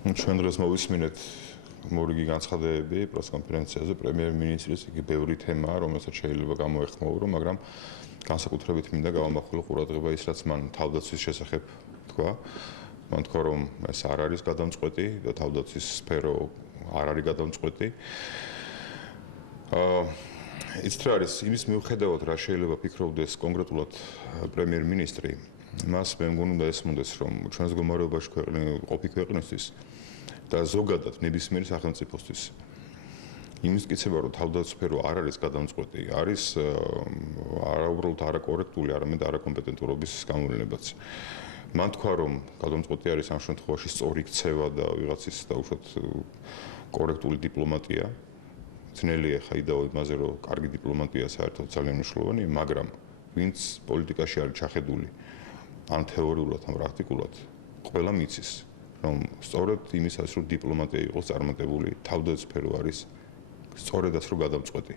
ჩვენ დღეს მოვისმინეთ მორიგი განცხადებები პრესკონფერენციაზე პრემიერ-მინისტრის, იგი ბევრი თემაა, რომელსაც შეიძლება გამოეხმაურო, მაგრამ განსაკუთრებით მინდა გავამახვილო ყურადღება ის, რაც მან თავდაცვის შესახებ თქვა. მან თქვა, რომ ეს არ არის გადამწყვეტი და თავდაცვის სფერო არ არის გადამწყვეტი. იცით რა არის, იმის მიუხედავად, რა შეიძლება ფიქრობდეს კონკრეტულად პრემიერ-მინისტრი, მას მე მგონი უნდა ესმოდეს, რომ ჩვენს მდგომარეობაში ყოფი ქვეყნისთვის და ზოგადად ნებისმიერი სახელმწიფოსთვის იმის მტკიცება, რომ თავდაცვის სფერო არ არის გადამწყვეტი, არის არაუბრალოდ არაკორექტული, არამედ არაკომპეტენტურობის გამოვლენებაც. მან თქვა, რომ გადამწყვეტი არის ამ შემთხვევაში სწორი ქცევა და ვიღაცის დაუშვათ კორექტული დიპლომატია. ძნელია ხედავ იმაზე, რომ კარგი დიპლომატია საერთოდ ძალიან მნიშვნელოვანია, მაგრამ ვინც პოლიტიკაში არის ჩახედული, ან თეორიულად, ან პრაქტიკულად, ყველა მიცის, რომ სწორედ იმისას, რომ დიპლომატია იყოს წარმატებული, თავდაცვის სფერო არის სწორედაც რომ გადამწყვეტი.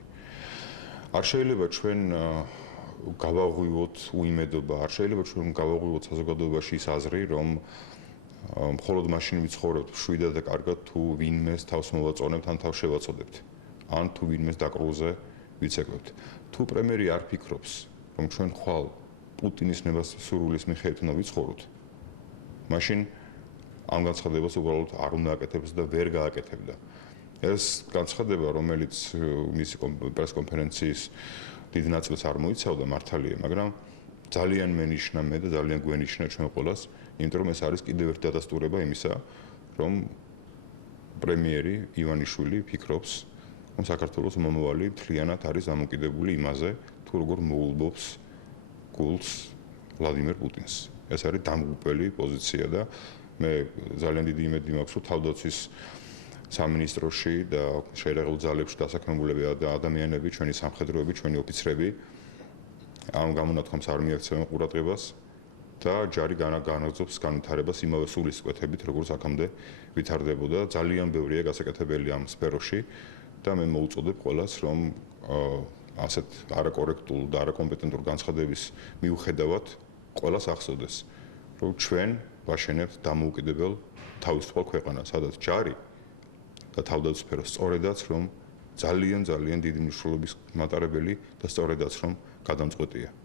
არ შეიძლება ჩვენ გავაღვივოთ უიმედობა, არ შეიძლება ჩვენ გავაღვივოთ საზოგადოებაში ის აზრი, რომ მხოლოდ მაშინ ვიცხოვრებთ შვიდად და კარგად, თუ ვინმეს თავს მოვაწონებთ ან თავს შევაწოდებთ, ან თუ ვინმეს დაკრულზე ვიცეკვებთ. თუ პრემიერი არ ფიქრობს, რომ ჩვენ ხვალ პუტინის ნებასრულის მიხედვით უნდა ვიცხოვროთ, მაშინ ამ განცხადებას უბრალოდ არ უნდა აკეთებს და ვერ გააკეთებდა. ეს განცხადება, რომელიც მისი პრესკონფერენციის დიდ ნაწილს არ მოიცავდა, მართალია, მაგრამ ძალიან მენიშნა მე და ძალიან გვენიშნა ჩვენ ყველას, იმიტომ რომ ეს არის კიდევ ერთი დადასტურება იმისა, რომ პრემიერი ივანიშვილი ფიქრობს, რომ საქართველოს მომავალი მთლიანად არის დამოკიდებული იმაზე, თუ როგორ მოულბობს გულს ვლადიმერ პუტინს. ეს არის დამღუპველი პოზიცია და მე ძალიან დიდი იმედი მაქვს, რომ თავდაცვის სამინისტროში და შეერაღებულ ძალებში დასაქმებულები ადამიანები, ჩვენი სამხედროები, ჩვენი ოფიცრები ამ გამონათქვამს არ მიაქცევენ ყურადღებას და ჯარი განაგზობს განვითარებას იმავე სულისკვეთებით, როგორც აქამდე ვითარდებოდა. ძალიან ბევრია გასაკეთებელი ამ სფეროში და მე მოუწოდებ ყველას, რომ ასეთ არაკორექტულ და არაკომპეტენტურ განცხადების მიუხედავად ყველას ახსოვდეს, რომ ჩვენ ვაშენებთ დამოუკიდებელ თავისუფალ ქვეყანას, სადაც ჯარი და თავდაცვის სფერო სწორედაც რომ ძალიან დიდი მნიშვნელობის მატარებელი და სწორედაც რომ გადამწყვეტია.